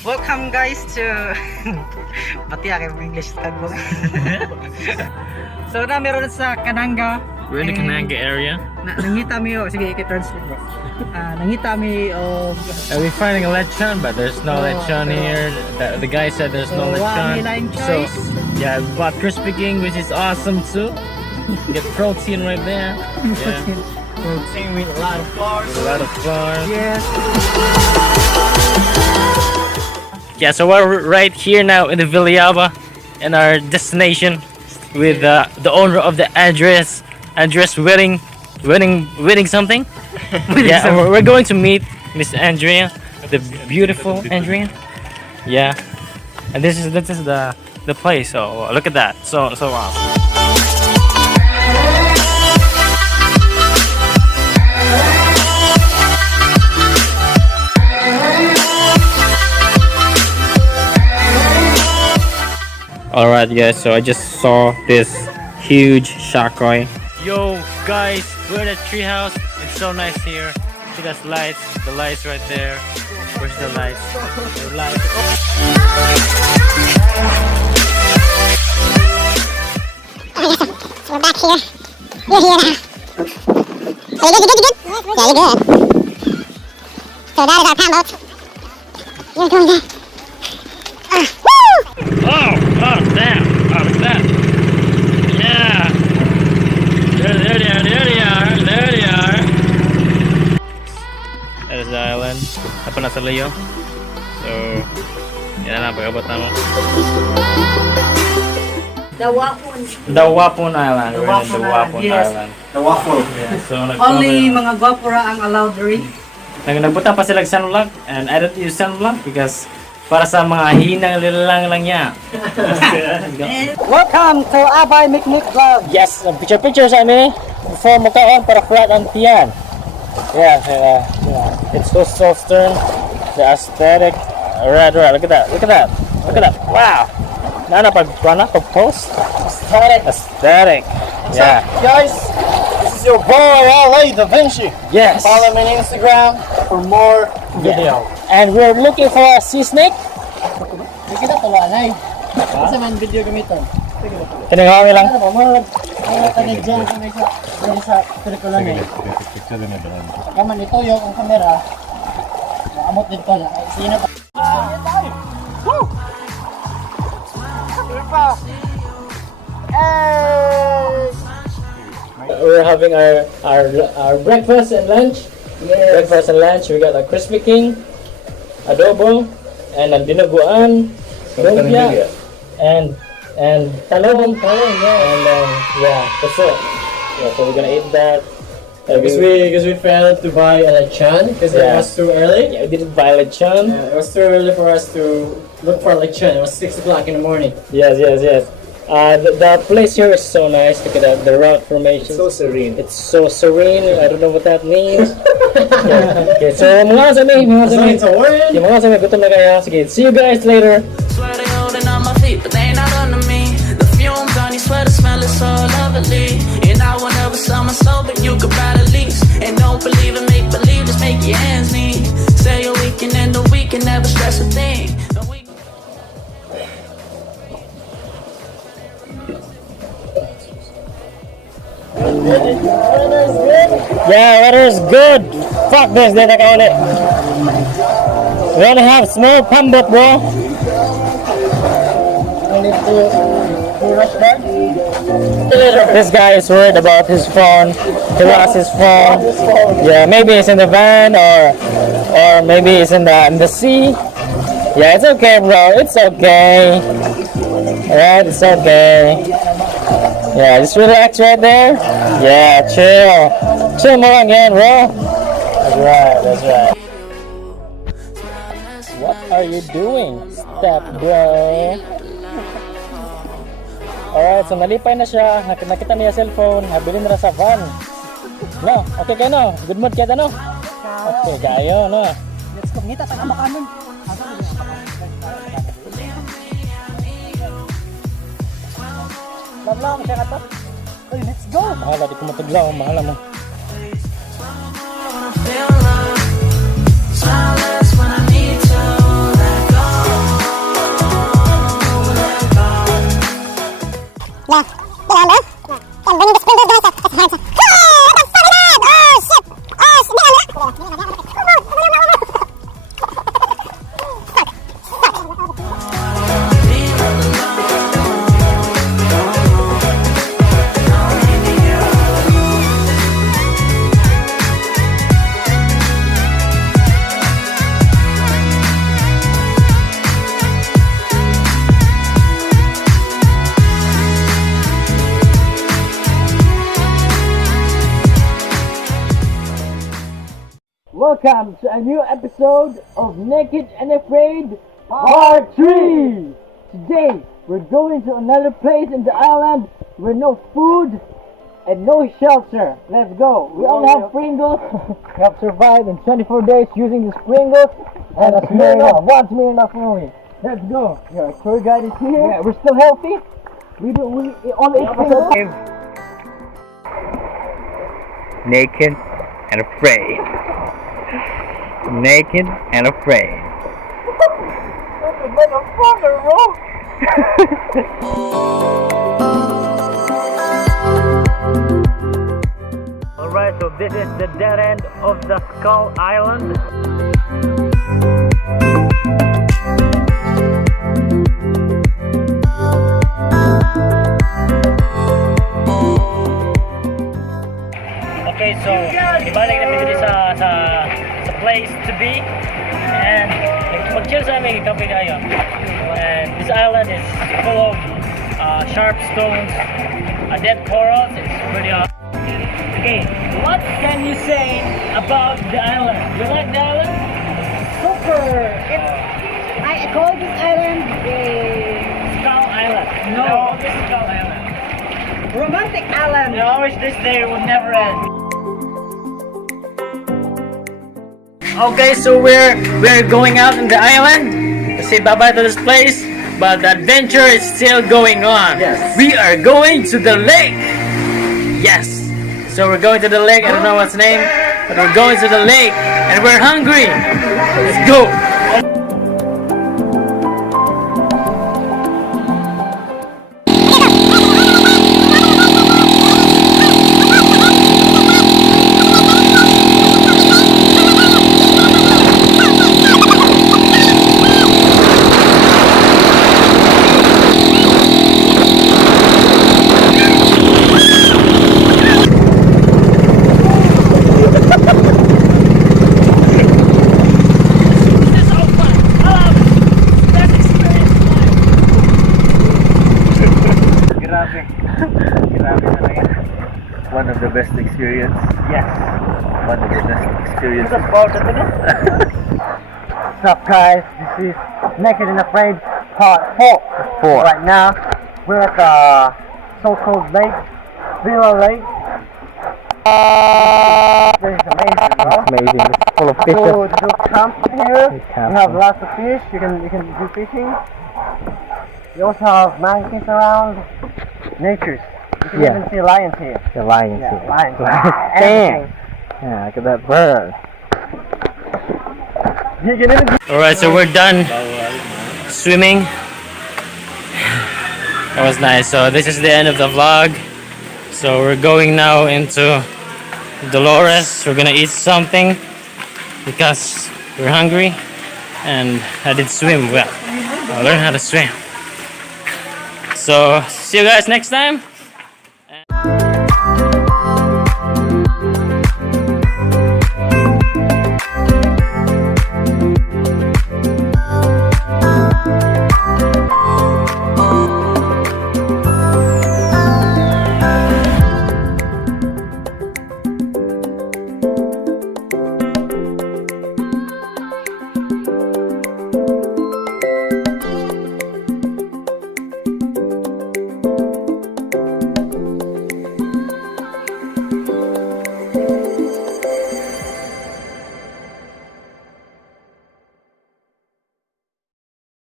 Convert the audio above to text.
Welcome guys to pati aking English tagbo. So na meron sa Kananga. We're in the Kananga area. Nangita mi sige i-translate bro. Nangita mi We're finding a lechon, but there's no lechon here. The guy said there's no lechon. So yeah, we bought crispy king, which is awesome too. Get protein right there. Yeah. protein with a lot of flour. A lot of flour. Yes. Yeah, so we're right here now in the Viliaba, in our destination, with the owner of the address winning something. Yeah, we're going to meet Miss Andrea, the beautiful Andrea. Yeah, and this is the place. So look at that. So awesome. Alright guys, so I just saw this huge shakoy. Yo guys, we're at the treehouse. It's so nice here. See those lights, the lights right there. Where's the lights? The lights. So we're back here. We're here now. Are you good? Yeah, you're good. So that is our pound boat. You're going there. Oh, damn. Oh, look at that. Yeah. There they are. That is the island. Apa nasa Leo? So, yan na, pag-abot na mo. Dawahon Island. We're in the Dawahon Island. Dawahon. Yeah, so, Only mga gwapura ang allowed rin. Nagpunta pa sila sa sunblock, and I don't use sunblock because para sa mga hinang lilang lang niya. Welcome to Abay Miknik Vlog. Yes, picture sa amin. Before mukhaan para flat ang tiyan. Yeah. It's so stern. The aesthetic. Right. Look at that. Wow. Pag post. Aesthetic. Yeah. Guys, this is your boy LA Da Vinci. Yes. Follow me on Instagram for more video. And we're looking for a sea snake. Hindi kita tawanay. Kasi man video gamiton. Tinanghangin lang. Ano ba? Mga taga-dyan kami sa pelikula na eh. Kaman ito yung camera. Amot dito na. Sino pa? Woo! We're having our breakfast and lunch. Yes. Breakfast and lunch. We got a crispy king, adobo, and a dinuguan, lumpia, and talong. Yeah. And that's it. Yeah, so we're gonna eat that. Because we failed to buy a lechon because it was too early. Yeah, we didn't buy lechon. It was too early for us to look for lechon. It was 6 o'clock in the morning. Yes. The place here is so nice. Look at that, the rock formation. So serene. It's so serene. I don't know what that means. Okay, so mga sabi. It's a word. Yung mga sabi, gutom na kaya. Sige, see you guys later. Swear they holding on my feet, but they not under me. The fumes on these sweaters smell is so lovely. And I will never sell my soul, but you could ride a lease. And don't believe in make believe, just make your ends meet. Say a weekend and the weekend, never stress a thing. Yeah, weather is good. Fuck this, they take on it. We only have small pambot, bro. This guy is worried about his phone. He lost his phone. Yeah, maybe it's in the van or maybe it's in the sea. Yeah, it's okay, bro. It's okay. Alright, it's okay. Yeah, just relax right there. Yeah, chill more again, bro. That's right. What are you doing, step bro? Alright, so nalipay na siya. Nakita niya cellphone. Habilin na sa van. No, okay kayo no? Good mood kayo no? Okay, kayo no? Let's go. Ngita taga makanon. Lablang siya ka to. Let's go. Mahala, di ko mataglaw. Mahala mo. Feel love, smile less when I need to let go. welcome to a new episode of Naked and Afraid Part 3! Today, we're going to another place in the island with no food and no shelter. Let's go! We only have Pringles. We have survived in 24 days using these Pringles and a Smirnoff. One Smirnoff only. Let's go! Your tour guide is here. Yeah, we're still healthy. We only eat Pringles. Naked and afraid. Naked and afraid. Alright, so this is the dead end of the Skull Island. Okay, so ibalik na dito sa place to be, and mag-chill sa amin, kape kayo. And this island is full of sharp stones, dead corals. It's pretty awesome. Okay, what can you say about the island? You like the island? Super! I call this island Skull Island. No, this is Skull Island. romantic island. I wish this day would never end. Okay, so we're going out in the island to say bye-bye to this place, but the adventure is still going on. Yes. We are going to the lake. Yes. So we're going to the lake. I don't know what's the name, but we're going to the lake and we're hungry. Let's go. Grabe talaga. One of the best experience. Yes. One of the best experiences. What's up, guys? This is Naked and Afraid Part 4. Right now, we're at the so-called lake, Villa Lake. This is amazing, bro. Amazing. It's full of fish. Do camp here. Camp. We have lots of fish. You can do fishing. We also have monkeys around. Natures. You can Yeah. even see lions here. The lions. Yeah, here. lions. Damn. Everything. Yeah, look at that bird. You can even Alright, so we're done swimming. That was nice. So this is the end of the vlog. So we're going now into Dolores. We're gonna eat something because we're hungry, and I did swim well. I learned how to swim. So see you guys next time.